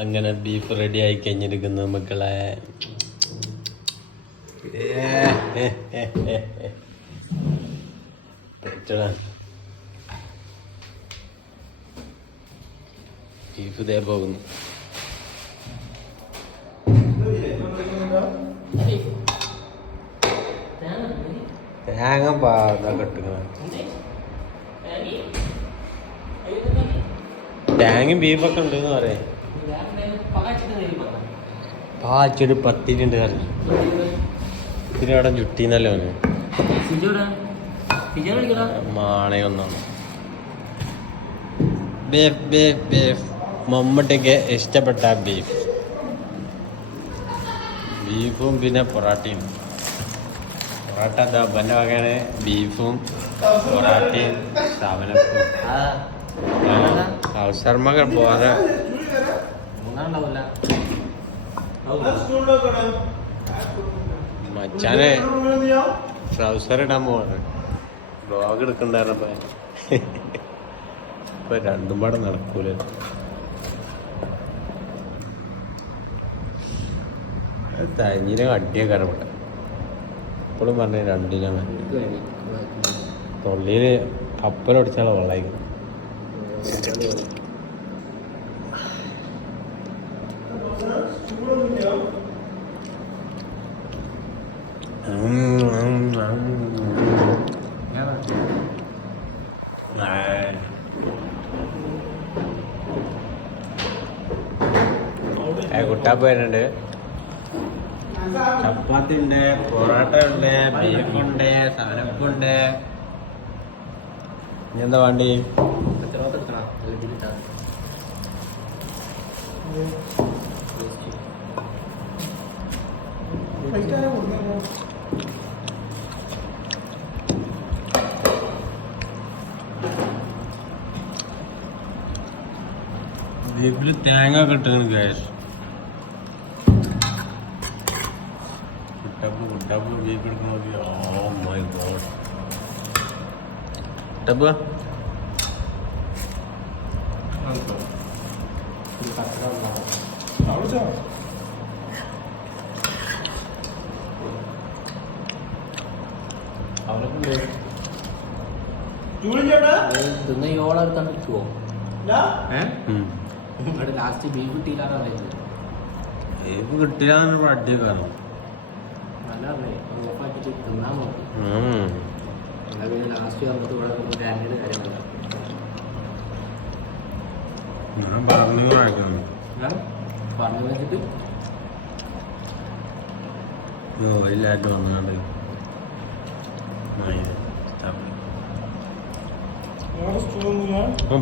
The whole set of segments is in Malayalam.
അങ്ങനെ ബീഫ് റെഡി ആയി കഴിഞ്ഞിരിക്കുന്നു മക്കളെ. ബീഫ് ഇതേ പോകുന്നു. തേങ്ങ കെട്ടുക. തേങ്ങയും ബീഫൊക്കെ ഉണ്ടെന്ന് പറയാം. പാച്ചൊരു പത്തിരിണ്ട് കറി. ഇതിനവിടെ ചുട്ടിന്നല്ലേ അവന് മാണയൊന്നാണ്. ബീഫ് ബീഫ് ബീഫ് മമ്മൂട്ടിക്ക് ഇഷ്ടപ്പെട്ട ബീഫ്. ബീഫും പിന്നെ പൊറാട്ടയും. പൊറാട്ട ദബന്റെ വകയാണ്. ബീഫും പൊറാട്ടയും സാവനപ്പും അവസരമൊക്കെ പോകാതെ മച്ചാനെ ട്രൗസർ ഇടാൻ പോവാണ്. ബ്ലോഗ് എടുക്കണ്ടായിരുന്നപ്പോ ഇപ്പൊ രണ്ടും പാടെ നടക്കൂല. തഞ്ഞിനെ അടിയൊക്കെ ഇവിടെ ഇപ്പോഴും പറഞ്ഞ രണ്ടിനാണ്. തൊള്ളിയില് കപ്പലൊടിച്ചാളെ വെള്ളായി. കുട്ടാപ്പ് വരുന്നുണ്ട്. ചപ്പാത്തി ഉണ്ട്, പൊറോട്ട ഉണ്ട്, ബീഫുണ്ട്, സാധനപ്പുണ്ട്. ഇനി എന്താ വേണ്ടി? ബീഫില് തേങ്ങ കിട്ടുന്നു ഗ്യാസ്. കുട്ടപ്പ് ബീഫ് എടുക്കണ. Oh my God. കുട്ടപ്പ് ഓളെടുക്കാൻ പറ്റുമോ? ലാസ്റ്റ് ബീഫ് കിട്ടിയില്ലാന്ന് പറയുന്നത്. ബീഫ് കിട്ടില്ല അടിയൊക്കെയാണ്. ഓഫാക്കിട്ട് തിന്നാൻ നോക്കും. പിന്നെ ലാസ്റ്റ് വന്നിട്ട് ഇവിടെ ഫാമിലിയുടെ കാര്യമാണ്. പറഞ്ഞു വെച്ചിട്ട് ഇല്ലായിട്ട് വന്നാണ്ട്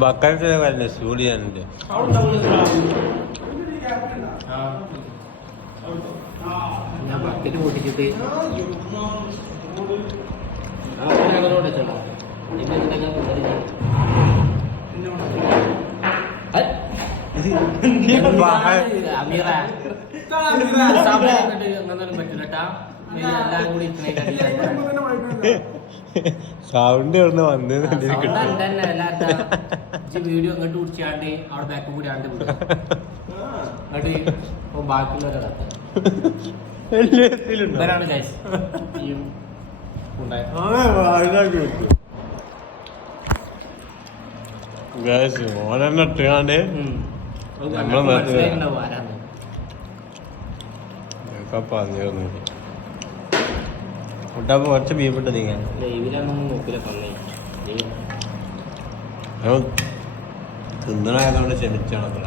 ബക്കാറ്റ് സ്റ്റൂഡ് ചെയ്യാനുണ്ട്. ഞാൻ ബക്കറ്റ് പൊട്ടിച്ചിട്ട് സൗണ്ട് വന്ന് വീഡിയോ അങ്ങോട്ട് കുടിച്ചാണ്ട് അവിടെ ബാക്ക് കൂടി ആണ്ട് അങ്ങോട്ട് ബാക്കിയുള്ളവരാണ് ഓനെന്നിട്ടാണ്ട് കുട്ടാപ്പ് കുറച്ച് ബീഫ് ഇട്ട് നീങ്ങാൻ തിന്നണായതുകൊണ്ട് ക്ഷമിച്ചാണത്ര.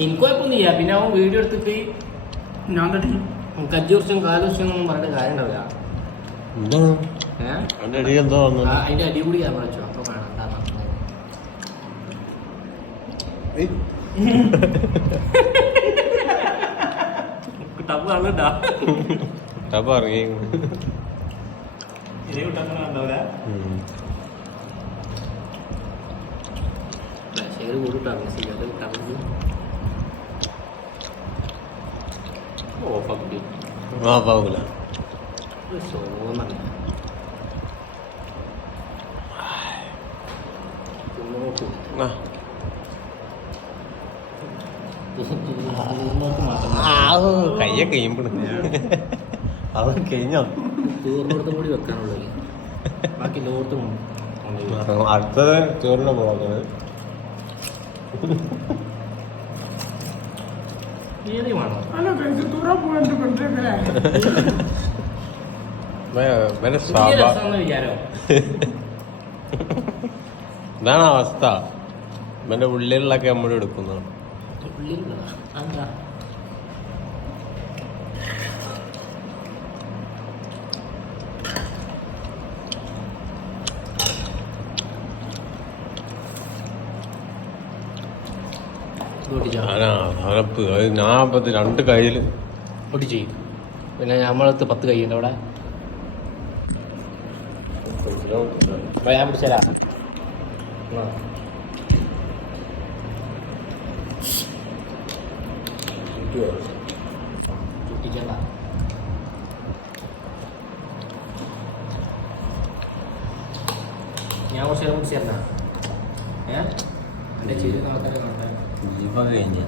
എനിക്ക് കുഴപ്പമൊന്നുമില്ല. പിന്നെ അവൻ വീഡിയോ എടുത്തിട്ട് ഞാൻ കജ്ജി വർഷം കാലവർഷം ഒന്നും പറഞ്ഞിട്ട് കാര്യം ഉണ്ടാവില്ല. അതിന്റെ അടി കൂടി ക്യാമറ വെച്ചോ. അപ്പൊ കാണാം. കുട്ടാപ്പ് കാണണ്ടാ? കുട്ടാപ്പ് ഇറങ്ങി. ഓഫാക്കൂല. കയ്യെ കഴിയുമ്പോഴും അത് കഴിഞ്ഞോ തീർന്നിടത്തും കൂടി വെക്കാനുള്ളത് ബാക്കി ലോകത്തും അടുത്തത് ചോറിനെ പോകാത്തത് ഏറി വേണോ വിചാരോ ഇതാണ് അവസ്ഥ ഇവന്റെ ഉള്ളിലുള്ളൊക്കെ നമ്മൾ എടുക്കുന്നത് എന്താ ഞാൻ രണ്ട് കയ്യില് പൊട്ടിച്ച് പിന്നെ നമ്മളടുത്ത് 10 കൈയുണ്ട് അവിടെ ഞാൻ പിടിച്ചാലാ ചുട്ടിച്ചല്ല ഞാൻ കുറച്ച് നേരം പിടിച്ചേർന്ന എൻ്റെ ചെയ്ത് ആൾക്കാരെ കാണാൻ ബീഫൊക്കെ കഴിഞ്ഞ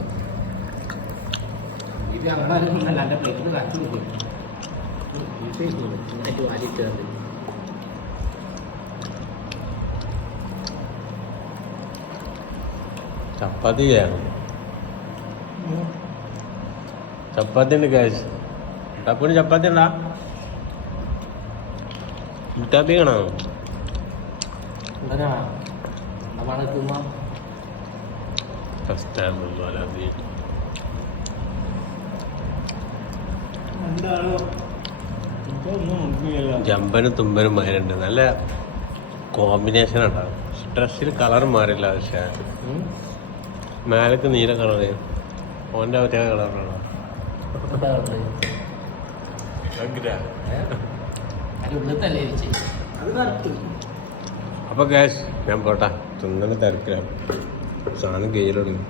ഇത് അങ്ങനെ എൻ്റെ പ്ലേറ്റിൽ കാച്ചു പോയി ബീഫ് വാരിയിട്ട് ചപ്പാത്തി ചപ്പാത്തി ഉണ്ട് കാശ് ടപ്പൂന് ചപ്പാത്തി ഉണ്ടാ മുട്ടാപ്പി കാണോ ജമ്പനും തുമ്പനും മാരുണ്ട് നല്ല കോമ്പിനേഷൻ ഉണ്ടാവും ഡ്രസ്സിൽ കളർ മാറില്ല പക്ഷേ മേലക്ക് നീല കളറ് ഓൻ്റെ പ്രത്യേക കളറാണ് അപ്പൊ ഗ്യാസ് ഞാൻ പോട്ടെ തിന്നല് തിരക്കിലാണ് സാധനം കയ്യിലുണ്ട്